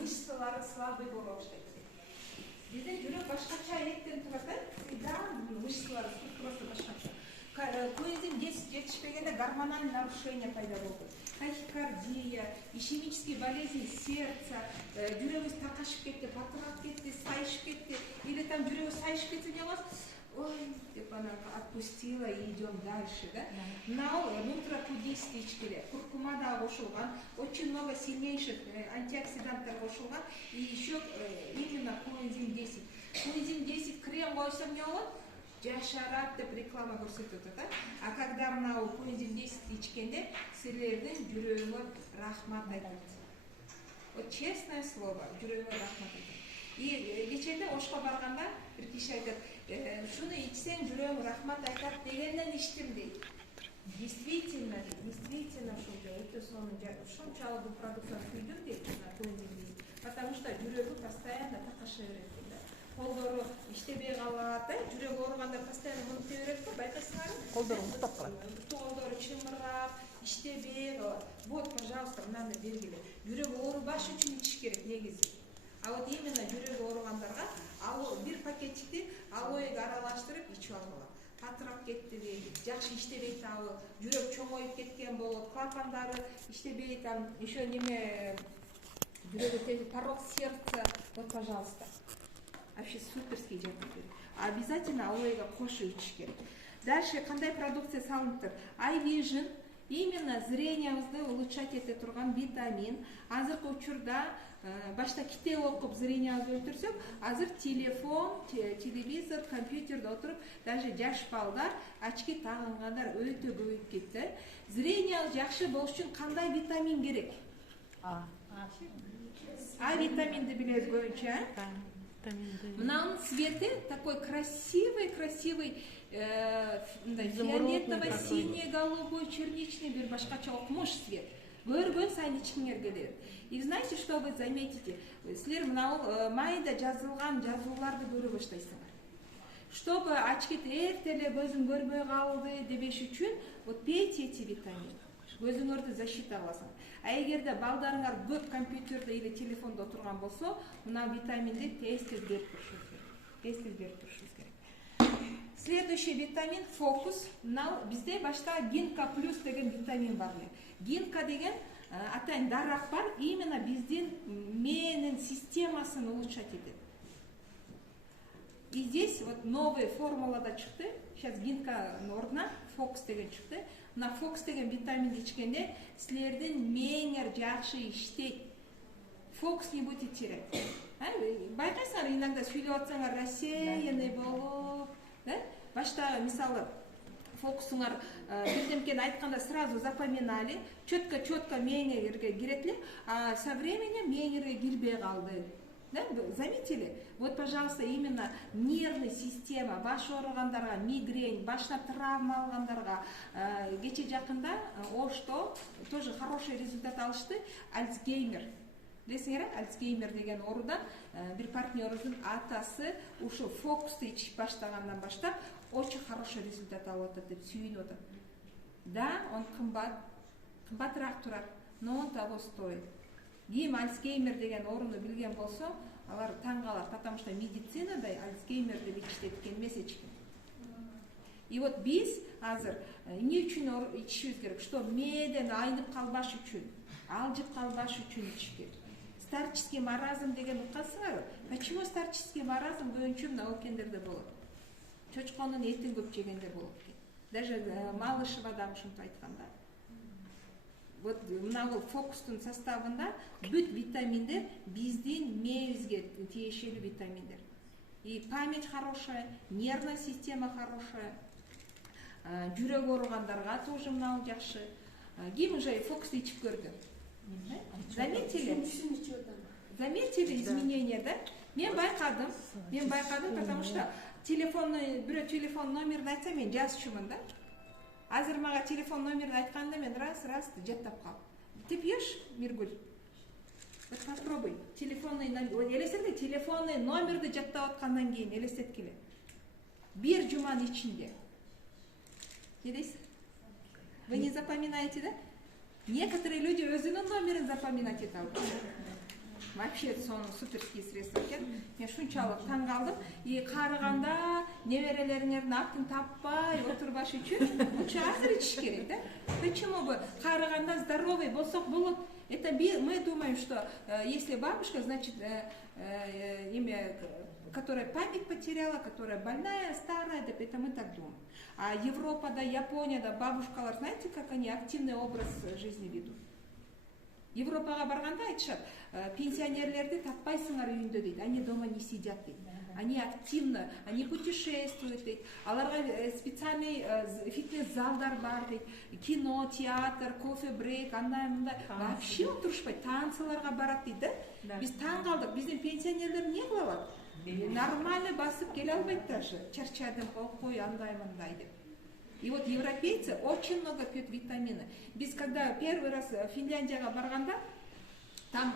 мышцалары слабый боло баштайт. Биздин жүрөк башкача эректен турат, всегда мышцалары структурасы башкача. Коэнзим 10 жетишпегенде гормональный нарушение пайда болду. Тахикардия, ишемические болезни сердца, жүрөгүбүз такашып кетти, батырап кетти, сайышып кетти, или там жүрөгү сайышып кетсе не болот? Ой, деп она отпустила и идем дальше, да? Но нутракудис ичкиле, куркума да кошулган, очень много сильнейших антиоксиданттар кошулган, и еще именно коэнзим 10. Коэнзим 10 крем койсом не болот? Жашарат деп реклама көрсөтүп атат, а когда мынау коэнзим 10 ичкенде силердин жүрөгүңөр рахмат айтат. Вот честное слово, жүрөгүңөр рахмат айтат. И кечээде Ошко барганда бир киши айтат, шуну ичсең жүрөгүң рахмат айтат дегенден иштим дейт. Действительно ушул өтө сонун ушунчалык бул продуктаны күйдүм дейт, потому что жүрөгү постоянно такаша берет. Колдору иштебей калат, жүрөк ооруганда постоянно мынтып берет го, байкайсыңарбы? Колдору муктап калат. Колдору чымырап, иштебей калат. Вот, пожалуйста, мынаны белгиле. Жүрөк оорубаш үчүн ичиш керек негизи. А вот именно жүрөк ооругандарга бир пакетикти алоэге аралаштырып ичип алгыла. Катырап кеттиби, жакшы иштебей табы, жүрөк чоңоюп кеткен болот, клапандары иштебей, там еще неме жүрөгү порог сердца. Вот, пожалуйста. Вообще суперский жардам берет. Обязательно алоэга кошуп ичиш керек. Дальше кандай продукция салыныптыр? iVision именно зрениябызды улучшать эте турган витамин. Азыркы учурда башта китеп окуп зрениябызды өлтүрсөк, азыр телефон, телевизор, компьютерде отуруп, даже жаш балдар очки тагынгандар өтө көбөйүп кетти. Зрениябыз жакшы болуш үчүн кандай витамин керек? А витаминди билебиз көбүнчө, Мынаунун цвети такой красивый, фиолетово-синий, голубой, черничный, бир башкача окмуш цвет. Көргөн сайын ичкиңер келет. И знаете, что вы заметите? Силер мынау майда жазылган жазууларды көрө баштайсыңар. Чтобы очкиди эртелеп көзүң көрбөй калды дебеш үчүн, вот пейте эти витамины. Көзүңөрдү защита аласың. А эгерде балдарыңар көп компьютерде или телефонда отурган болсо, мына витаминди тез-тез берип турушубуз керек. Следующий витамин фокус. Мына бизде башта Гинка плюс деген витамин бар эле. Гинка деген атайын дарак бар, именно биздин мээнин системасын улучшать этет. И здесь вот новая формулада чыкты. Сейчас Гинканын ордуна фокус деген чыкты. На фокус деген витаминди ичкенде силердин мээңер жакшы иштейт. Фокус не будет терять. Байкайсыңар, иногда сүйлөп атсаңар рассеянный болуп, башта мисалы фокусуңар бирдемкени айтканда сразу запоминали, четко мээңерге кирет эле, а со временем мээңерге кирбей калды. Да? Заметили? Вот, пожалуйста, именно нервная система, баш ооругандарга, мигрень, башына травма алгандарга, кече жакында Ошто тоже хороший результат алышты, Альцгеймер. Билесиңер, Альцгеймер деген оорудан бир партнерибиздин атасы ушул фокусту ичип баштагандан баштап очень хороший результат алып атат деп сүйүнүп атат. Да, он кымбатыраак турат, но он того стоит. Ким Альцгеймер деген ооруну билген болсо, алар таң калат, потому что медицинада Альцгеймер деп ичилет эмес эчким. И вот биз азыр эмне үчүн ичишибиз керек? Что мээден айнып калбаш үчүн, алжып калбаш үчүн ичиш керек. Старческий маразм деген уккансыңарбы? Почему старческий маразм көбүнчө наукендерде болот? Чочконун этин көп жегенде болот экен. Даже Малышева дагы ушинтип айтканда. Вот мына фокустун составында бүт витаминдер биздин мээбизге тиешелүү витаминдер. И память хорошая, нервная система хорошая, жүрөк ооругандарга тоже мынау жакшы. Ким уже фокус ичип көрдү? Заметили изменения, да? Мен байкадым, потому что бирөө телефон номерин айтса мен жазчумун да. Азыр мага телефон номерин айтканда мен раз жаттап калдым. Ты пьешь, Миргуль? Вот попробуй. Телефонный номерди жаттап аткандан кийин элестеткиле. Бир жуманын ичинде. Не дейсиз? Вы не запоминаете, да? Некоторые люди өзүнүн номерин запоминать ете албайт. Вообще соның суперские средства екен. Мен шунчалық таң қалдым. И қарығанда неберелеріңердің атын таппай отырбаш үшін лучше азыр ичиш керек, да? Почему бы қарығанда здоровый болсақ болады? Это мы думаем, что если бабушка, значит, имя, которая память потеряла, которая больная, старая, это мы так думаем. А Европа, да, Япония, да, бабушкалар, знаете, как они активный образ жизни ведут? Европаға барғанда айтышат, пенсионерлерді таппайсыңар үйінде дейді, они дома не сидят дейді. Они активно, они путешествуют дейді. Аларға специальный фитнес-залдар бар дейді. Кино, театр, кофе-брейк, андай-мындай. Вообще отырышпайды, танцыларға барады дейді. Біз таң қалдық, біздің пенсионерлер не қылады? Нормально басып келе албайды даже. Чарчадым, қой, андай-мындай деп. И вот европейцы очень много пьют витамины. Біз когда первый раз в Финляндияға барғанда, там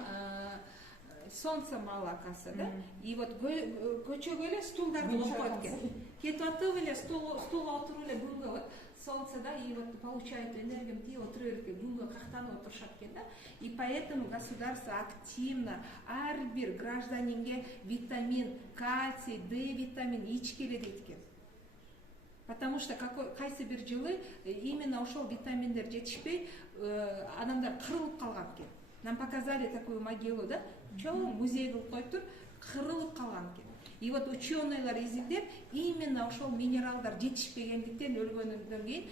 солнце мало, оказывается, да? И вот көчеге эле стулдарды коет экен. Кетип атып эле стулга отуруп эле күнгө вот солнце, да, и вот получает энергию, и отуруп эле күнгө кактанып отурушат экен, да? И поэтому государство активно ар бир гражданинге витамин, кальций, Д витамин ичкеле дейт экен. Потому что кайсы бир жылы именно ошол витаминдер жетишпей, адамдар кырылып калган экен. Нам показали такую могилу, да? Чоң музей кылып коюптур, кырылып калган экен. И вот ученыйлар изилдеп, именно ошол минералдар жетишпегендиктен өлгөндөн кийин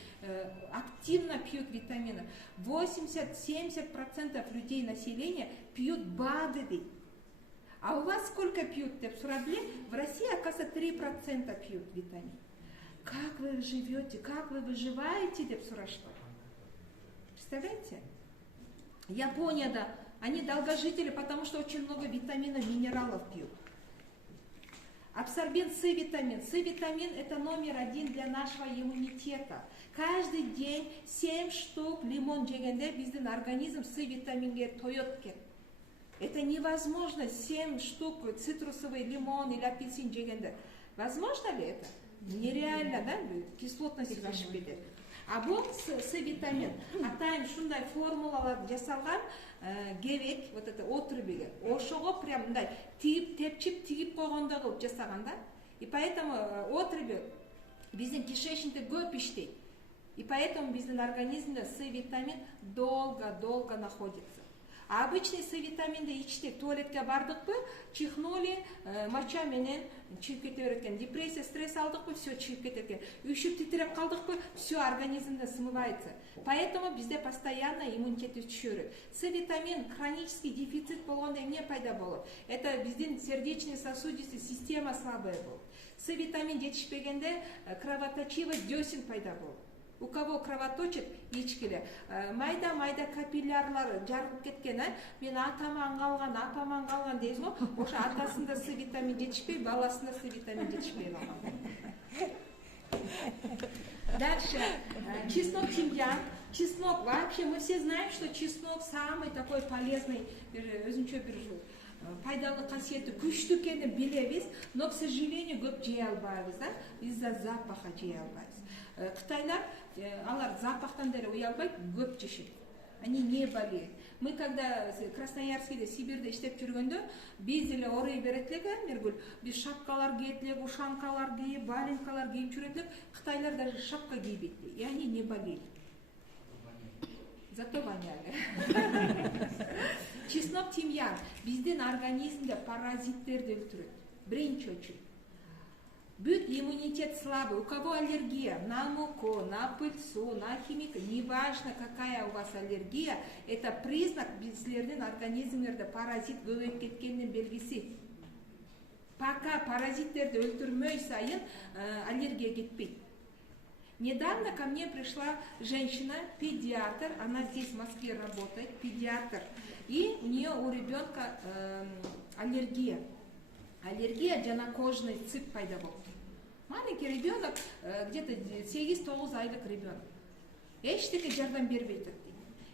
активно пьют витамины. 80-70% людей населения пьют БАДы дейт. А у вас сколько пьют, деп сурады? В России, оказывается, 3% пьют витамин. Как вы живете, как вы выживаете, деп сурашты. Представляете? Японияда они долгожители, потому что очень много витаминов, минералов пьют. Абсорбент С-витамин. С-витамин это номер 1 для нашего иммунитета. Каждый день 7 штук лимон жегенде биздин организм С-витаминге тоет экен. Это невозможно 7 штук цитрусовый лимон или апельсин жегенде. Возможно ли это? Нереально, да? Кислотность ашып кетет. А бул С-витамин. Атайын шундай формулалар жасалган, кебек, вот это отрубеге. Ошого прям мындай тепчип тигип койгондой кылып жасаган, да? И поэтому отрубе биздин кишечникте көп иштейт. И поэтому биздин организмде С-витамин долго находится. А обычный С-витаминди ичтик, туалетке бардыкпы, чихнули, моча менен чыгып кете берет экен. Депрессия, стресс алдыкпы, все чыгып кетет экен. Үшүп титиреп калдыкпы, все организмде смывается. Поэтому бизде постоянно иммунитет түшүрөт. С-витамин хронический дефицит болгондо эмне пайда болот? Это биздин сердечно-сосудистая система слабая болот. С-витамин жетишпегенде кровоточивость десен пайда болот. У кого кровоточит, ичкеле. Майда капиллярлар жарылып кеткен, мен атаман калган, апаман калган дейсиз го. Ошо атасында С-витамин жетишпей, баласында С-витамин жетишпей калган. Дальше. Чеснок, тимьян. Чеснок. Вообще мы все знаем, что чеснок самый такой полезный, өзүнчө бир пайдалуу касиети күчтүү экенин билебиз, но, к сожалению, көп жей албайбыз, да? Из-за запаха жей албайбыз. Кытайлар, алар запахтан деле уялбайт, көп жешет. Они не болеют. Мы когда Красноярскийде, Сибирде иштеп жүргөндө, биз эле орой берет элек, Мергүл, биз шапкалар кийет элек, ушанкалар кийип, валенкалар кийип жүрөт элек, кытайлар даже шапка кийбейт, и они не болеют. Зато воняли. Чеснок, тимьян биздин организмде паразиттерди өлтүрөт. Биринчи очередь. Будет иммунитет слабый. У кого аллергия на муку, на пыльцу, на химику, неважно какая у вас аллергия, это признак силердин организмдерде паразит көбөйүп кеткенин белгиси. Пока паразиттерди өлтүрмөй сайын аллергия кетпейт. Недавно ко мне пришла женщина, педиатр, она здесь в Москве работает, педиатр, и у нее у ребенка аллергия. Аллергия, жанакожный цып пайда болду. Маленький ребенок, где-то 8-9 айлык ребенок. Эчтеке жардам бербейт.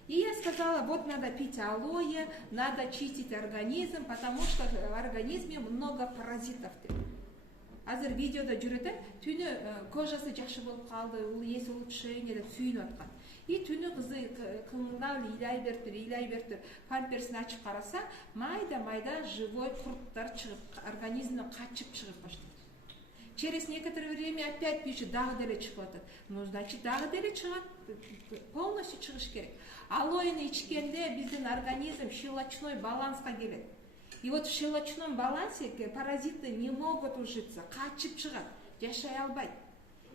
И я сказала, вот надо пить алоэ, надо чистить организм, потому что в организме много паразитов. Азыр видеода жүрөт, түнү кожасы жакшы болуп калды, ул эси улучшение деп сүйүнүп аткан. И түнү кызы кыңгырап ыйлай берип тур. Памперсин ачып караса, майда живой курттар чыгып, организмден качып чыгып баштайт. Через некоторое время опять пишет, дагы деле чыгып атат. Ну, значит, дагы деле чыгат, полностью чыгыш керек. Алоэни ичкенде биздин организм щелочной балансқа келет. И вот в щелочном балансе паразиты не могут ужиться, качып чыгат, жашай албайт.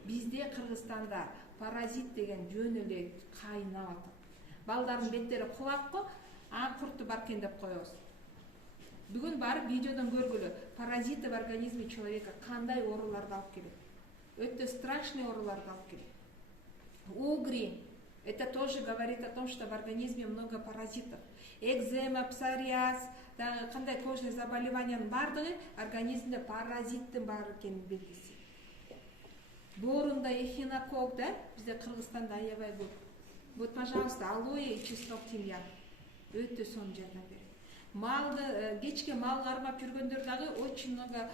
Бизде Кыргызстанда паразит деген жөн эле кайнап атат. Балдардын беттери кулакко, курту бар экен деп коебуз. Бүгүн барып видеодон көргүлө, паразиты в организме человека кандай ооруларды алып келет. Өтө страшный ооруларды алып келет. Угри. Это тоже говорит о том, что в организме много паразитов. Экзема, псориаз, кандай кожный заболеваниянын бардыгы организмде паразиттин бар экенин белгиси. Боорунда эхинокок, да, бизде Кыргызстанда аябай көп. Вот, пожалуйста, алоэ и чеснок, тимьян өтө сонун жардам берет. Малды, кечке мал кармап жүргөндөр дагы очень много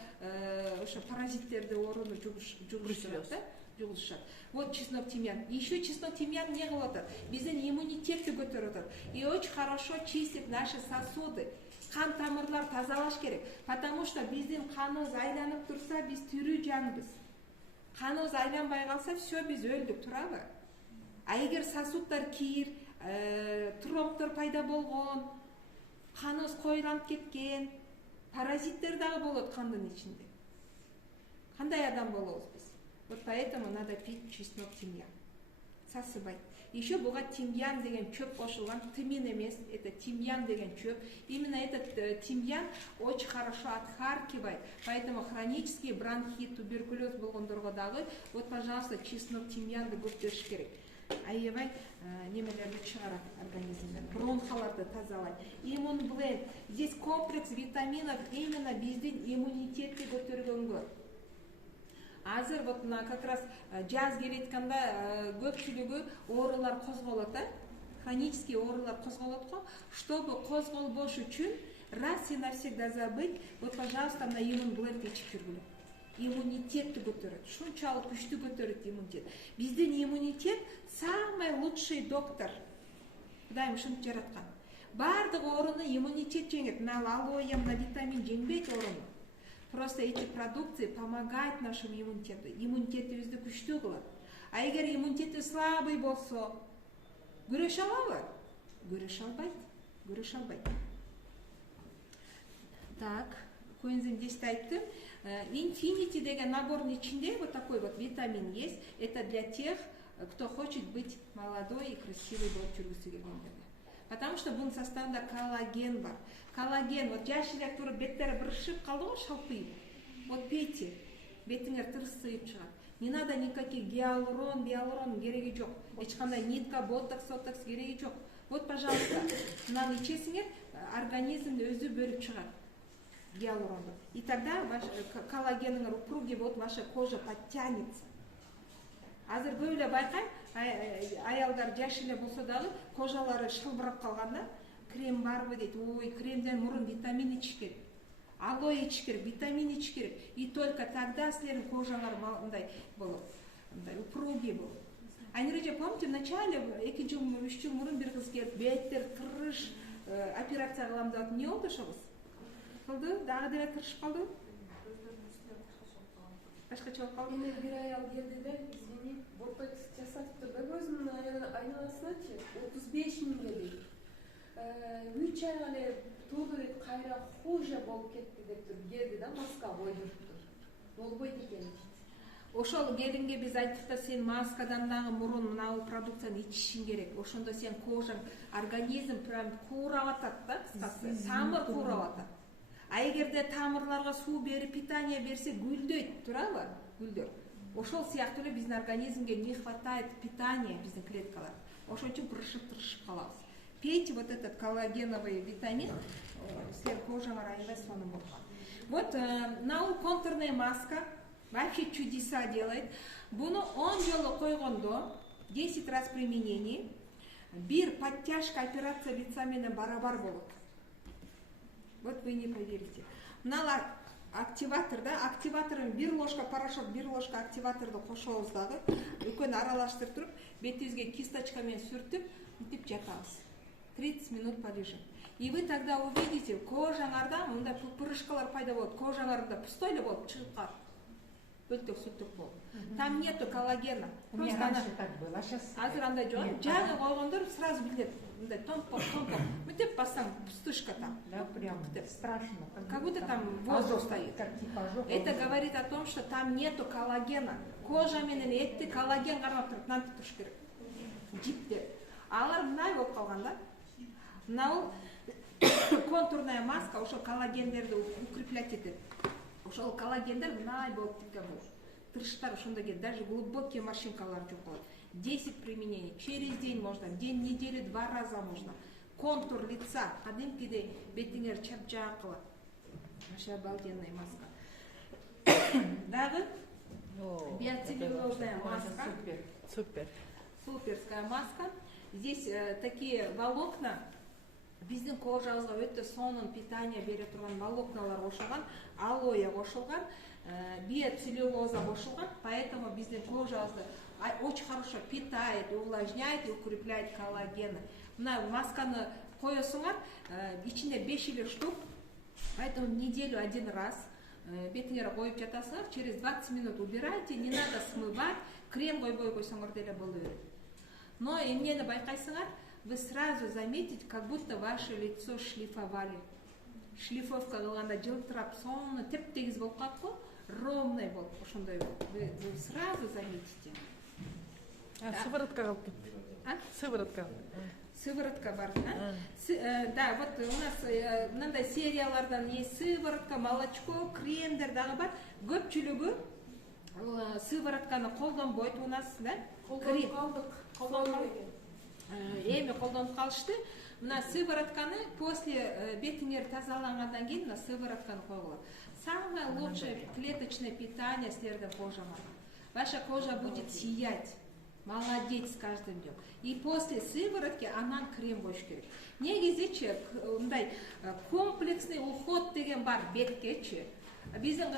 ошо паразиттерди орууну жугушат, да? Жугушат. Вот чеснок, тимьян. Еще чеснок, тимьян не кылып атат. Биздин иммунитетти көтөрүп атат. И очень хорошо чистит наши сосуды. Кан тамырлар тазалаш керек. Потому что биздин каныбыз айланып турса, биз тирүү жанбыз. Каныбыз айланбай калса, все, биз өлдүк, туурабы? А эгер сосуддар кир, тромбтор пайда болгон, каныбыз коюланып кеткен, паразиттер дагы болот кандын ичинде. Кандай адам болобуз биз? Вот поэтому надо пить чеснок, тимьян. Сасыбайт. Еще буга тимьян деген чөп кошулган, тымин эмес, это тимьян деген чөп. Именно этот тимьян очень хорошо отхаркивает, поэтому хронический бронхит, туберкулез болгондорго дагы, вот, пожалуйста, чеснок, тимьянды көп бериш керек. Аябай немелерди чыгарат организмден, бронхаларды тазалайт. Иммунбленд. Здесь комплекс витаминов именно биздин иммунитетти көтөргөнгө. Азыр вот как раз жаз келетканда көпчүлүгү оорулар козголот, хронический оорулар козголот го. Чтобы козголбош үчүн раз и навсегда забыть, вот, пожалуйста, на иммунбленд ичип жүргүлө. Иммунитетти көтөрөт, шунчалык күчтүү көтөрөт иммунитет. Биздин иммунитет самый лучший доктор. Кудайым ушинтип жараткан. Бардык ооруну иммунитет жеңет. Мына алоэ, мына витамин жеңбейт ооруну. Просто эти продукции помогают нашему иммунитету. Иммунитетибизди күчтүү кылат. А эгер иммунитети слабый болсо, күрөшө алабы? Күрөшө албайт. Так, коэнзим 10 айттым. Infinity деген набордун ичинде вот такой вот витамин есть. Это для тех, кто хочет быть молодой и красивый болуп жүргүсү келгендерге. Потому что бунун составында коллаген бар. Коллаген, вот жаш элек туруп беттери бырышып калды го, шалпыйып. Вот пейте, бетиңер тырысып чыгат. Не надо никаких гиалурон кереги жок. Эч кандай нитка, ботокс кереги жок. Вот, пожалуйста, мынаны ичесиңер, организмди өзү бөлүп чыгат гиалуронду. И тогда ваш коллагениңер упругий болуп, ваша кожа подтянется. Азыр көп эле байкайм, аялдар жаш эле болсо дагы кожалары шылбырап калган да. Крем барбы дейт. Ой, кремден мурун витамин ичиш керек. Алоэ ичиш керек, витамин ичиш керек. И только тогда силердин кожаңар мындай болот. Мындай упругий болот. Айнырыжа, помните, в начале 2 жыл, 3 жыл мурун бир кыз келип, беттер тырыш, операция кылам деп, эмне болду ошо кыз? Кылды, дагы деле тырышып калды. Башкача болуп калды. Эми бир аял келди да, извини, ботокс жасатыптыр да көзүнүн айналасыначы 35 миңге дейт. 3 айга эле турду дейт, кайра хуже болуп кетти деп тур келди да, маска койдуруптур. Болбойт экен дейт. Ошол келинге биз айттык да, сен маскадан дагы мурун мына продукцияны ичишиң керек. Ошондо сен кожаң, организм прям куурап атат да, кыскасы, тамыр куурап атат. А эгерде тамырларга суу берип, питание берсе, гүлдөйт, туурабы? Гүлдөр. Ошол сыяктуу эле биздин организмге не хватает питания биздин клеткалар. Ошон үчүн тырышып калабыз. Пейте вот этот коллагеновый витамин, силер кожаңар аябай сонун болгон. Вот Наул контурная маска вообще чудеса делает. Буну 10 жолу койгондо, 10 раз применение, бир подтяжка операция лица менен барабар болот. Вот вы не поверите. Мына активатор, да, активаторын 1 ложка порошок, 1 ложка активаторду кошобуз дагы. экөөнү аралаштырып туруп бетибизге кисточкамен сүртүп мынтип жатабыз. 30 минут полежим. И вы тогда увидите, кожаңарда мындай пупырышкалар пайда болот, кожаңарда пустой эле болуп чыгып калат. Өлтөк сүттүк болуп. Там нету коллагена. Мне раньше так было, а сейчас... Азыр андай жок. Жаңы койгондор сразу билет. Мындай томпок. Мынтип бассаң пустышка там. Да, прям страшно. Как будто там воздух стоит. Как типа ожог. Это говорит о том, что там нету коллагена. Кожа менен этти коллаген кармап туруп мынтип туруш керек. Жиптеп. Алар мындай болуп калган да. Мынау контурная маска ошо коллагендерди укреплять этет. Ошол коллагендер мындай болуп тиккен болот. Тырыштар ошондой келет, даже глубокие морщинкалар жок болот. 10 применений. Через день можно, в день, недели 2 раза можно. Контур лица, кадимкидей бетиңер чапжаак кылат. Вообще обалденная маска. Дагы биоцеллюлозная маска. Супер. Суперская маска. Здесь такие волокна. Биздин кожабызга өтө сонун питание бере турган волокналар кошулган, алоэ кошулган, биоцеллюлоза кошулган, поэтому биздин кожабызды очень хорошо питает, увлажняет и укрепляет коллагены. Мына масканы коесуңар, ичинде 5 эле штук, поэтому в неделю один раз бетиңерге коюп жатасыңар, через 20 минут убирайте, не надо смывать, крем койбой койсоңор деле боло берет. Но эмнени байкайсыңар, вы сразу заметите, как будто ваше лицо шлифовали. Шлифовка кылганда жылтырап, сонун теп-тегиз болуп калат го, ровный болуп, ошондой вы сразу заметите. Сыворотка калып кетти. Сыворотка. Сыворотка бар, да, вот у нас мындай сериялардан есть сыворотка, молочко, кремдер дагы бар. Көпчүлүгү сыворотканы колдонбойт у нас, да? Колдонуп калдык. Эми колдонуп калышты. Мына сыворотканы после бетиңер тазалангандан кийин мына сыворотканы койгула. Самое лучшее клеточное питание силердин кожаңарга. Ваша кожа будет сиять. Молодец с каждым днем. И после сыворотки анан крем коюш керек. Негизичи мындай комплексный уход деген бар беткечи. Биздин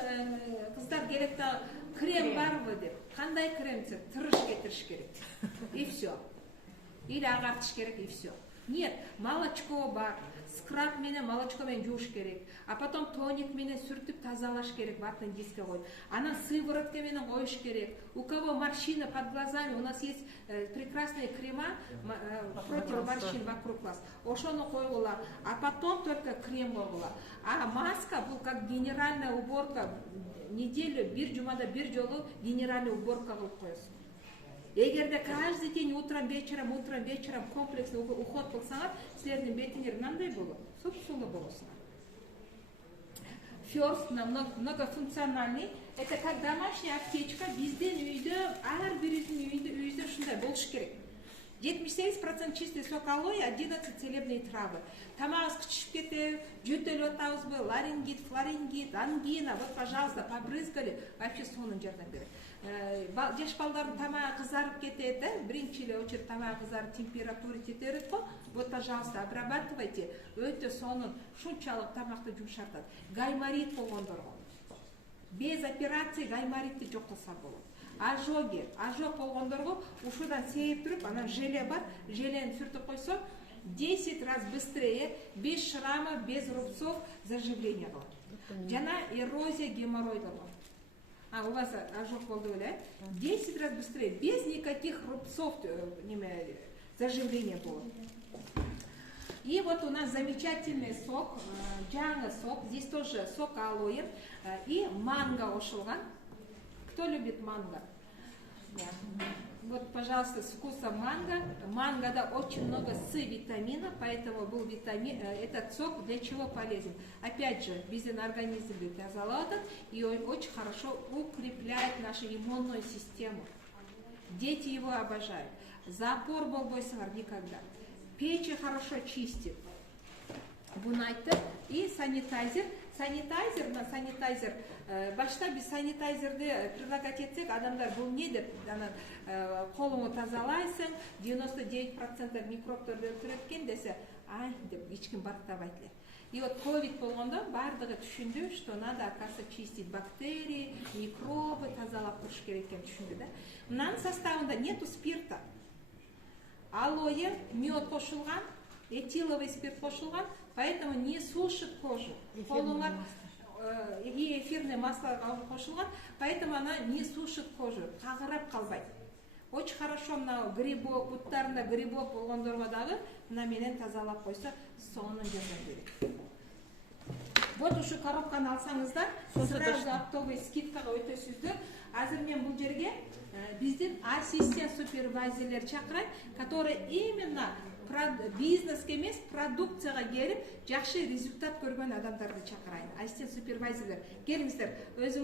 кыздар келет да крем барбы деп. Кандай крем десе, тырыш кетириш керек. И все. Или агартыш керек, и все. Нет, молочко бар. Скраб менен молочко менен жууш керек. А потом тоник менен сүртүп тазалаш керек, ватный диске коюп. Анан сыворотка менен коюш керек. У кого морщины под глазами, у нас есть прекрасные крема против морщин вокруг глаз. Ошону койгула, а потом только крем койгула. А маска бул как генеральная уборка. Неделю, бир жумада бир жолу генеральный уборка кылып коесуң. Эгерде каждый день утром вечером комплексный уход кылсаңар, силердин бетиңер мындай болот, суп-сулуу болосуңар. First, многофункциональный. Это как домашняя аптечка. Биздин үйдө, ар бириздин үйдө ушундай болуш керек. 78% чистый сок алоэ, 11 целебные травы. Тамагыңыз кычышып кетип, жөтөлүп атабызбы, ларингит, фларингит, ангина. Вот, пожалуйста, побрызгали, вообще сонун жардам берет. Жаш балдардын тамагы кызарып кетет, биринчи эле очередь тамагы кызарып, температура кетет го. Вот, пожалуйста, обрабатывайте. Өтө сонун, шунчалык тамакты жумшартат. Гайморит болгондорго. Без операции гайморитти жоктоса болот. Ожог болгондорго ушудан сейип туруп, анан желе бар, желени сүртүп койсо, 10 раз быстрее, без шрамов, без рубцов заживление кылат. Жана эрозия геморройдорго. А у вас ожог болду беле? 10 раз быстрее, без никаких рубцов, заживление болот. И вот у нас замечательный сок, жаңы сок, здесь тоже сок алоэ и манго кошулган. Кто любит манго? Вот, пожалуйста, с вкусом манго. Мангода очень много С-витамина, поэтому был этот сок для чего полезен? Опять же, биздин организмди тазалатат и очень хорошо укрепляет нашу иммунную систему. Дети его обожают. Запор болбойсыңар никогда. Печень хорошо чистит. Бунайтты и санитайзер. Санитайзер, башта биз санитайзерди предлагать этсек, адамдар бул не деп, анан колуңу тазалайсың, 99% микробторду өлтүрөт экен десе, ай деп эч ким баттабайт эле. И вот ковид болгондо баардыгы түшүндү, что надо, оказывается, чистить бактерии, микробы, тазалап туруш керек экенин түшүндү да. Мынанын составында нету спирта. Алоэ, мед кошулган, этиловый спирт кошулган, поэтому не сушит кожу. Колуңар и эфирное масло кошулган, поэтому она не сушит кожу, кагырап калбайт. Очень хорошо мына грибок, буттарында грибок болгондорго дагы мына менен тазалап койсо, сонун жардам берет. Вот ушу коробканы алсаңыздар, сразу оптовый скидкага өтөсүздөр. Азыр мен бул жерге биздин ассистент супервайзерлер чакырайм, которые именно бизнеске эмес, продукцияга келип, жакшы результат көргөн адамдарды чакырайын. Ассистент супервайзерлер, келиңиздер, өзүңөр